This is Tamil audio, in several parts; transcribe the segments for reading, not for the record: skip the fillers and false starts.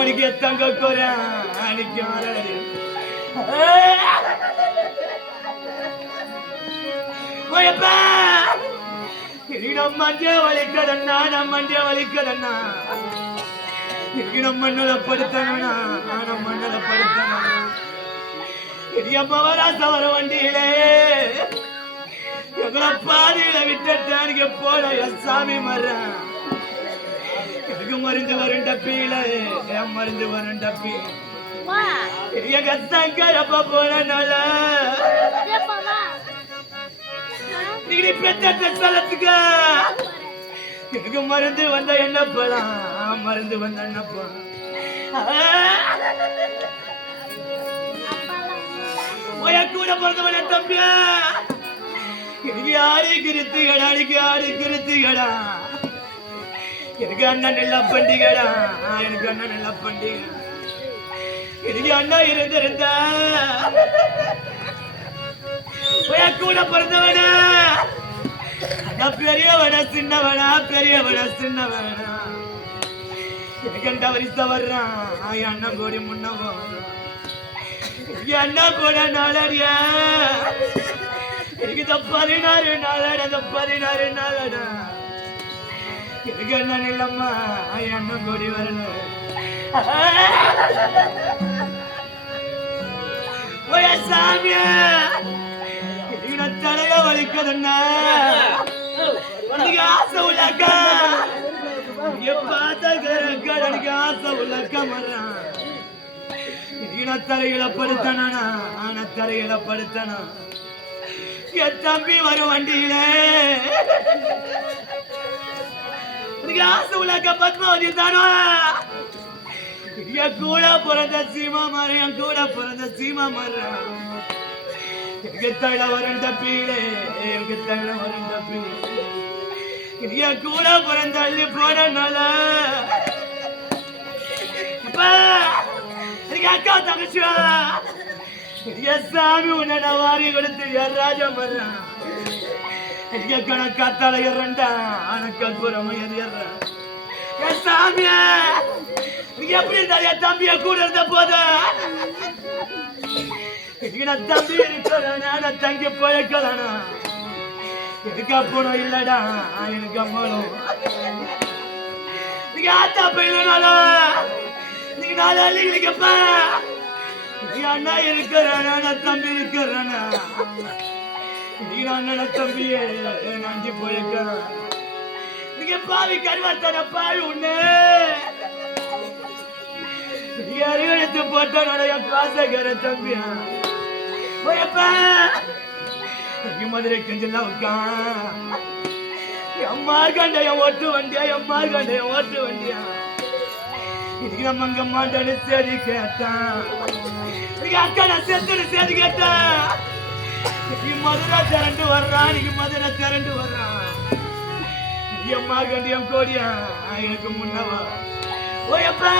மணிக்கு தங்க கோரன் அடிக்க மஞ்ச வலிக்கதண்ணா நம் மஞ்ச வலிக்கதண்ணா நம்ம மண்ணுல படுத்தனா நம்ம மண்ணுல படுத்தனா எரியப்பவராச வர வண்டியிலே எங்களை பாதியில விட்டானுங்க போல சாமி மரம் எனக்கு மருந்து வரும் டப்பியில என் மருந்து வரும் டப்பி எங்க சங்கரப்ப போனால நீ பெற்ற ஸ்தலத்துக்கு எனக்கு மருந்து வந்த என்ன போலாம் மருந்து வந்த என்ன போலாம் கூட பிறந்தவன தம்பியா எனக்கு யாரு கிருத்துகடா எனக்கு யாரு கிருத்துகடா எனக்கு அண்ணன் எல்லாம் பண்டிகடா எனக்கு அண்ணன் எல்லாம் பண்டிகை எனக்கு அண்ணா இருந்திருந்தா கூட பிறந்தவனா பெரியவனா சின்னவனா பெரியவனா சின்னவனா எனக்கு அண்டா வரிசை வர்றான் அண்ணன் கோடி முன்ன அண்ணா போன நாளடியா எனக்கு 16 நாளடா 16 நாளடா எனக்கு அண்ணன் இல்லம்மா அண்ணன் கோடி வரணும் சாமியா தலைய வலிக்கதண்ணா உனக்கு ஆசை உள்ளக்கா பார்த்தாக்கு ஆசை உள்ளக்கா மர்றான் தலையில படுத்தனா ஆன தலையில படுத்தனா என் தம்பி வரும் வண்டியில உனக்கு ஆசை உள்ளக்கா பத்மாவதி தானோ என் கூட பிறந்த சீமா மாறு என் கூட பிறந்த சீமா மாறுறான் எனக்கு தள்ள வரும் டப்பீலே எனக்கு தள்ள வரும் டப்பீலே என் கூட பிறந்த அள்ளி போனால எனக்கு அக்கா தங்கச்சியா என் சாமி உன்னை நான் வாரி கொடுத்து என் ராஜா வர்றான் எனக்கு கணக்கா தலை ஏறண்டா அனக்கா புறமா ஏறான் என் சாமியா எப்படி இருந்தா என் தம்பிய கூட இருந்த போத தம்பி இருக்கிறான தங்கி போயிருக்கிறானா எனக்கு அப்பனும் இல்லடா எனக்கு அம்மனும் நீங்க ஆத்தா போயிடனாலும் நீங்க நாலு நீங்கப்பா நீ அண்ணா இருக்கிறானா தம்பி இருக்கிறானா நீங்க அண்ணன தம்பியே நஞ்சி போயிருக்கிறான் நீங்க பாவி கருவாத்தான பாவி உன்ன எடுத்து போட்டோட காசகர தம்பியா மதுரை கஞ்செல்லாம் உட்கா அம்மா கண்டைய ஓட்டு வண்டியா அம்மா கண்டைய ஓட்டு வண்டியா இதுக்கு நம்ம அங்க மாட்டானு சரி கேட்டான் அக்கா நான் செத்துன்னு சரி கேட்டான் மதுரை திரண்டு வர்றான் நீங்க மதுரை திரண்டு வர்றான் அம்மா கண்டியம் கோடியா எனக்கு முன்னவா ஓயப்பா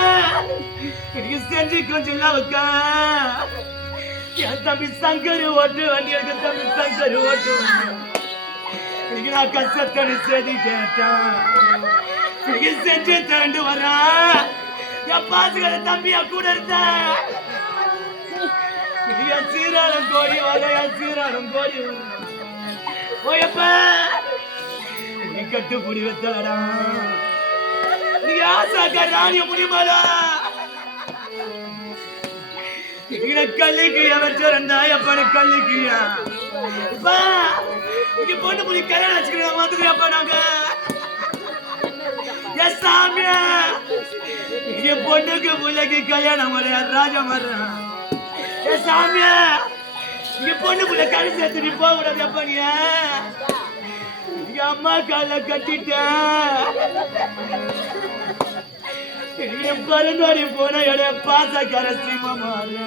எனக்கு செஞ்சு கொஞ்சம் லவக்கா என் தம்பி சங்கர் ஓட்டு வண்டி எனக்கு தம்பி சங்கர் ஓட்டு எனக்கு நான் கஷ்டத்தனு செய்தி கேட்டேன் எனக்கு செஞ்சு திரண்டு வரா என் பாசுகிற தம்பியா கூட இருந்த என் சீராளம் கோடி வர என் சீராளம் கோடி வர ஓயப்பா நீ கட்டு புடி வச்சடா நீ ஆசா கராணிய முடியுமாடா கல்லிக்கு வச்சிருந்தாய பண கல்லிக்கியா இங்க பொண்ணு புள்ளி கல்யாணம் வச்சுக்கிறோம் வந்துருக்கப்பா நாங்க சாமியா இங்க பொண்ணுக்கு பிள்ளைக்கு கல்யாணம் வர ராஜா வர்றான் சாமியா இங்க பொண்ணு புள்ள கழி சேர்த்து நீ போக கூடாது அப்பா நீ அம்மா கால கட்டிட்டேன் பருந்தோடி போன என்னுடைய பாசக்கார சீமாரு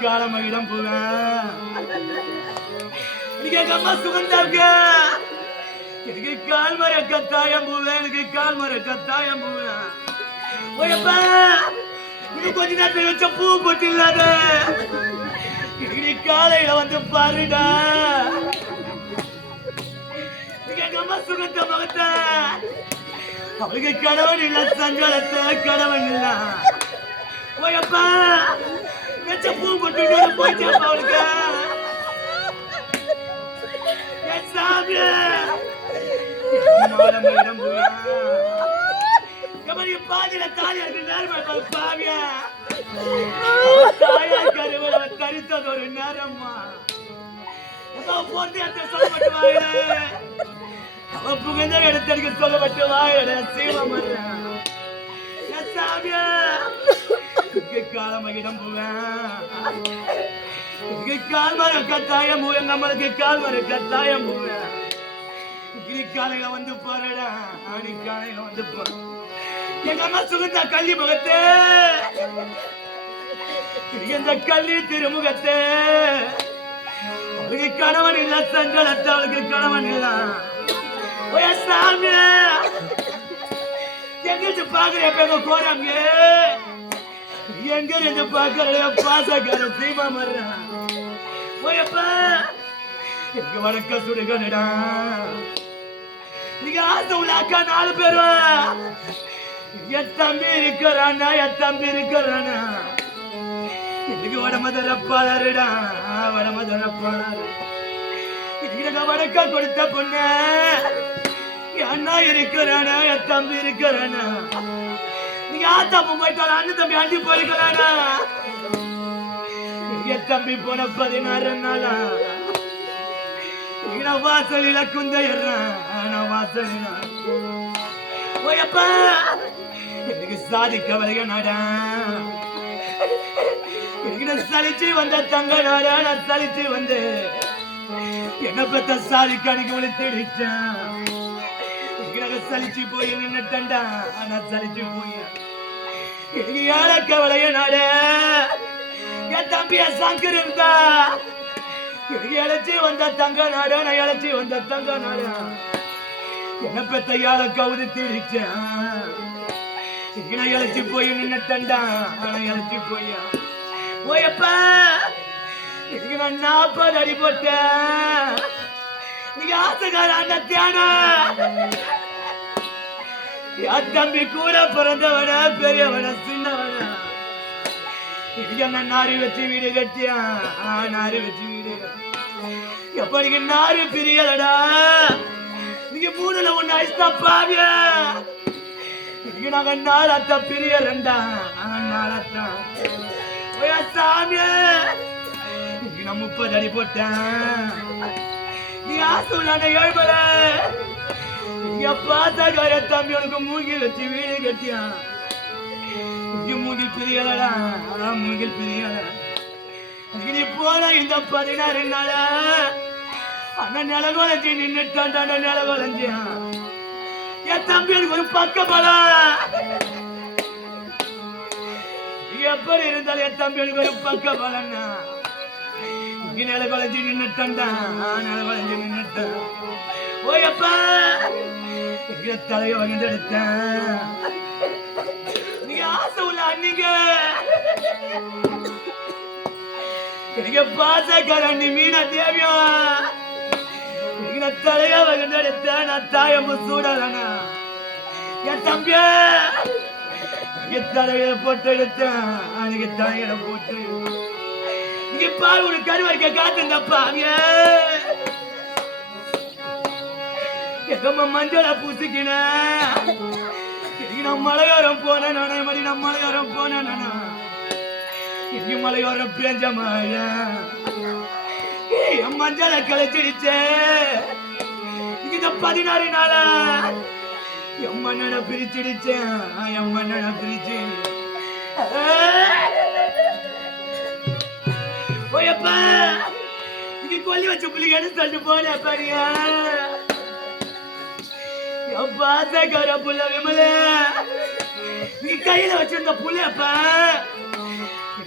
காலமகிடம் போக எனக்கு அம்மா சுகந்தாவுக்க எனக்கு கால் மர கத்தாயம் போவேன் எனக்கு கால் மர கத்தாயம் போவேன் கொஞ்ச நேரத்தில் வச்ச பூ போட்டு இல்லாத நீ காலையில வந்து பாருடா எங்க அம்மா சுகந்த மகத்த அவளுக்கு கணவன் இல்ல, சஞ்சலத்தை கணவன் இல்ல. போயப்பா வச்ச பூ போட்டு போயிச்சப்பா அவளுக்கு. பாதியில தாலி இருக்கு பாவியா தாயா கருவ தரித்தது ஒரு நேரம்மா போட்டு சொல்லப்பட்டு வாயில அவ புகழ்ந்த இடத்திற்கு சொல்லப்பட்டு வாயிட சீவம் சாமியா காலமகிடம் போவேன் கால் மர கட்டாயம் போவேன் நம்மளுக்கு கால் மர கட்டாயம் போவேன் காலையில வந்து போறடா ஆணி காலையில வந்து போற எங்க அம்மா சுகந்தா கல்வி முகத்தே எந்த கல்வி திருமுகத்தே அவளுக்கு கணவன் இல்ல சஞ்சலத்தை அவளுக்கு கணவன் இல்ல சாமி எங்கிட்டு பாக்குறேன் எங்க கோராங்க எங்க இருந்து பாக்குற பாசக்கார சீமா மர்றான் போயப்பா எங்க வணக்க சுடுகடா நீங்க ஆசை உள்ள அக்கா 4 பேரும் என் தம்பி இருக்கிறானா என் தம்பி இருக்கிறானா இன்னைக்கு வடமதரப்பாளருடா வடமதரப்பாளர் இன்னைக்கு வடக்க கொடுத்த பொண்ணு என் அண்ணா இருக்கிறானா என் தம்பி இருக்கிறானா நீங்க ஆத்தா போயிட்டாலும் அண்ணன் தம்பி அண்டி போயிருக்கிறானா என் தம்பி போன 16 நாளா வாசலில குந்தையறான் வாசலில ஓயப்பா எனக்கு சாதிக்க வரைய நாடா எனக்கு சலிச்சு வந்த தங்க நாடா நான் சலிச்சு வந்து என்ன பத்த சாதிக்க அன்னைக்கு ஒளி தேடிச்சேன் எனக்கு சலிச்சு போய் நின்னுட்டா நான் சலிச்சு போய் எனக்கு யாரக்க வளைய நாடா என் தம்பிய சங்கர் இருந்தா இழைச்சி வந்த தங்க நாடா நான் இழைச்சி வந்த தங்க நாடா என்ன பெத்த யாழ கவுது தீடிச்சேன் இழைச்சி போய் நின்னுட்டா இழைச்சி போயா போயப்பா இதுக்கு நான் 40 அடி போட்டேன் நீங்க ஆசைக்கார அண்ணன் தியானா என் தம்பி கூட பிறந்தவன பெரியவன சின்னவன இதுக்கு நாரி வச்சு வீடு கட்டியா நாரி வச்சு வீடு எப்ப நீங்க நாரி பிரியலடா நீங்க 3ல 1 ஐஸ்தா பாவிய நீங்க நாங்க 4 அத்த பிரிய 2 4 அத்த ஓயா சாமி நீங்க நான் 30 அடி போட்டேன் நீ ஆசுலான ஏழ்மல நீங்க பாத்தகார தம்பி உனக்கு மூங்கி வச்சு வீடு கட்டியா மூங்கில் பிரியலடா மூங்கில் பிரியல நீ போன இந்த 16 நாள அண்ணன் நிலகொலைஞ்சி நின்னுட்டான்டா நிலகொலைஞ்சி என் தம்பி ஒரு பக்க பலம் எப்படி இருந்தாலும் என் தம்பி ஒரு பக்க பலன்னா நிலகொலைஞ்சி நின்னுட்டான்டா நிலகொலைஞ்சி நின்னுட்டான் ஓயப்பா தலைய வகிந்தெடுத்தேன் ஆசை உள்ள அன்னிங்க எனக்கு பாசக்கார அண்ணி மீனா தேவியம் எனக்கு தலையா வகுந்தெடுத்த நான் தாயம்பு சூடலனா என் தம்பிய என் தலையில போட்டு எடுத்தேன் அன்னைக்கு தலையில போட்டு இங்க பாரு ஒரு கருவறைக்க காத்துந்தப்பா எங்கம்மா மஞ்சள பூசிக்கின நம்ம மலையோரம் போன நானே மாதிரி நம்ம மலையோரம் போன நானா இங்க மலையோரம் பேஞ்ச மாயா என் மஞ்சளை கலைச்சிடுச்சே இங்க 16 நாளா என் மண்ணனை பிரிச்சிடுச்சேன் என் மண்ணனை பிரிச்சு ஓயப்பா இங்க கொல்லி வச்ச புள்ளிங்க எடுத்து தள்ளி போன பாரியா பாசக்கார புள்ள விமல நீ கையில வச்சிருந்த புள்ளப்பா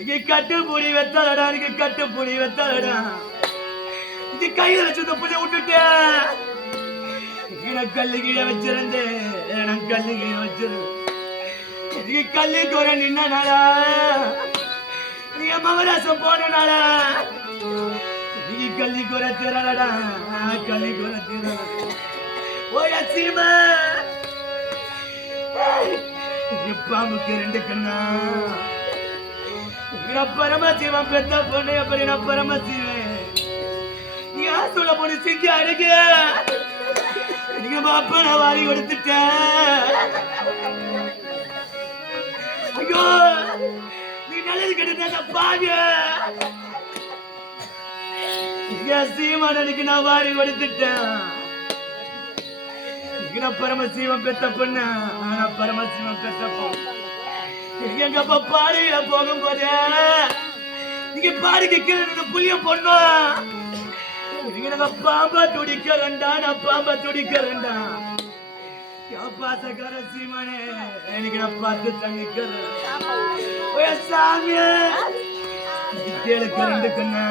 நீ கட்டு பூடி வெத்தாலடா நீ கட்டு பூடி வெத்தாலடா இது கையில வச்சிருந்த புள்ள விட்டுட்டு கல்லு கீழே வச்சிருந்து கல்லு கீழே வச்சிருந்து கல்லு குறை நின்னாடா நீ மவராசம் போனாடா நீ கல்லி குறை திரடா கல்லி குறை திரடா ஓயா சீமா பாம்புக்கு 2 கண்ணா. பரமசிவன் பெத்த பொண்ணு எப்படி நான் பரமசிவன் யார் சொல்ல பொண்ணு செஞ்சு அழக நீங்க அப்பா நான் வாரி கொடுத்துட்டேன். ஐயோ நீ நல்லது கிட்ட பாக சீமானனுக்கு நான் வாரி கொடுத்துட்டேன். பரமசிவன் பெத்த பொண்ணு ஆனா பரமசிவன் பெத்த பொண்ணு எங்க பாடியில போகும்போது நீங்க பாடிக்கு கீழே புளிய பொண்ணும் பாம்பா துடிக்கிறண்டா நான் பாம்பா துடிக்கிறண்டா பாசக்கார சீமானே எனக்கு நான் பார்த்து தண்ணிக்கிறேன் சாமி கேளுக்கு 2 கண்ணா.